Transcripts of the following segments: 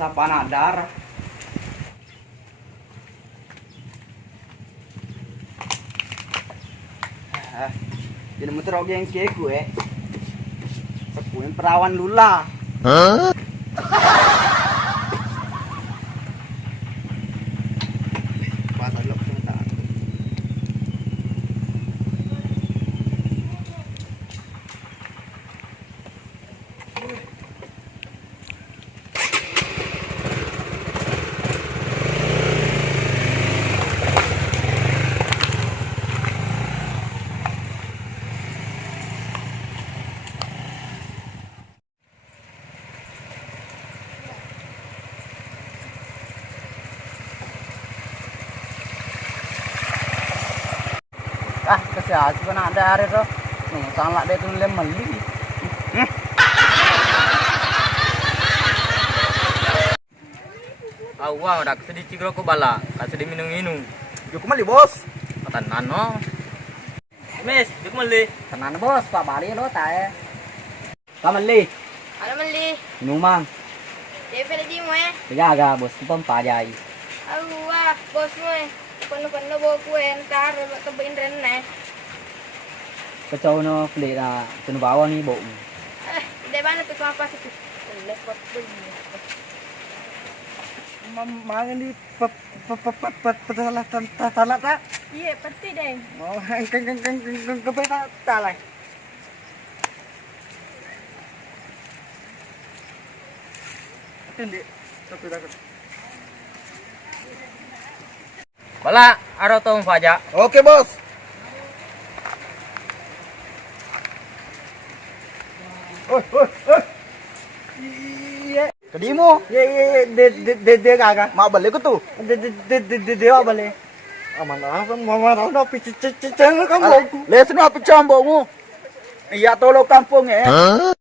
sa panadar. Jadi mo terog yang keku Aku yang perawan lula. Hah? Kasi aso pa na ada hari ro. Nung sanglak dia tu lem mali. Awang dak sedih cigro ko bala, kasih minum-minum. Juk mali bos. Katanan no. Mes, juk mali. Tenan bos, Pak Bari lo tae. Ka mali. Ano man li? Minumang. Di pala di mo eh. Tiga bos pam pajai. Awa, bos mo eh. Pano bawa kue ntar tabain ren eh. Kacau no play na bawa ni bau. Di ba na ito apa sih? Lepot begini. Mangan di patalah tak. Iya, pasti deh. Oh, kang talai. Tindi, takut. Bala, aro tong faja. Oke, bos. Oi. Iya. Kedimu? Iya. De kagak. Mau balik tuh. De balik. Aman mama no piciceng kampung. Les no picambongmu. Iya tolong kampung ya. Hah?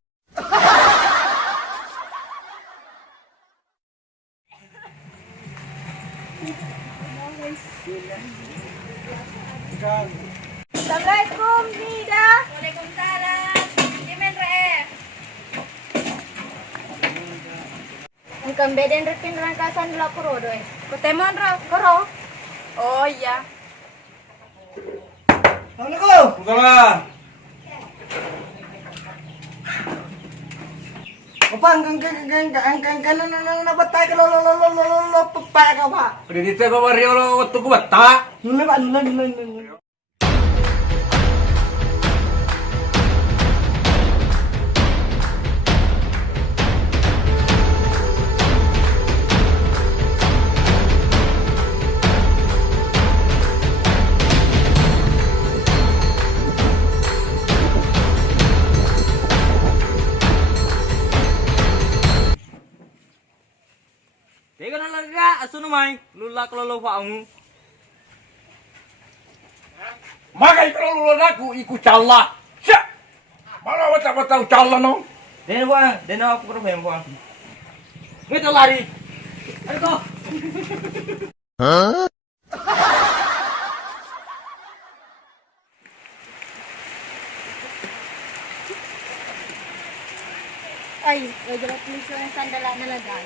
Assalamualaikum, Nida. Waalaikumsalam. Dimen re. Engkau beden rekin rangkasan dulu kuro doy. Kutemon ro, kuro. Oh iya. Assalamualaikum. Salam. Apa kan na batay ka lo papak ka ba? Udah dite bawa rio waktu ku bata. Nulan. Tega na laga, aso numay, lula kelolo faangu. Magai kalau aku ikut calla. Sya. Mana wata calla no. Den aku pro hem fa. Kita lari. Ayo ko. Hah? Ay, gajarat miso ng sandala na lagaga.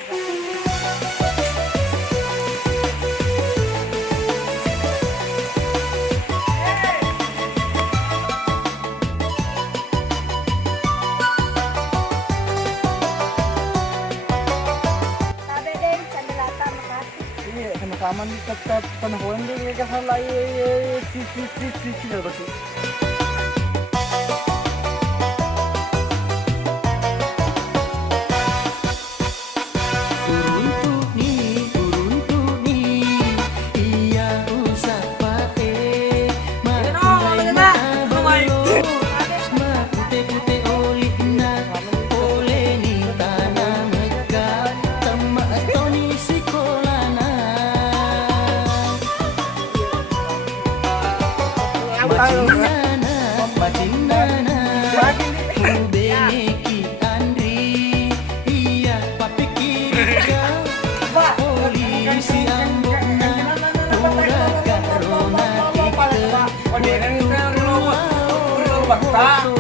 Sabi din, sandalata makati. Iya, sama-sama nih tetap panahon din ka sa lai si daw kasi. Bata.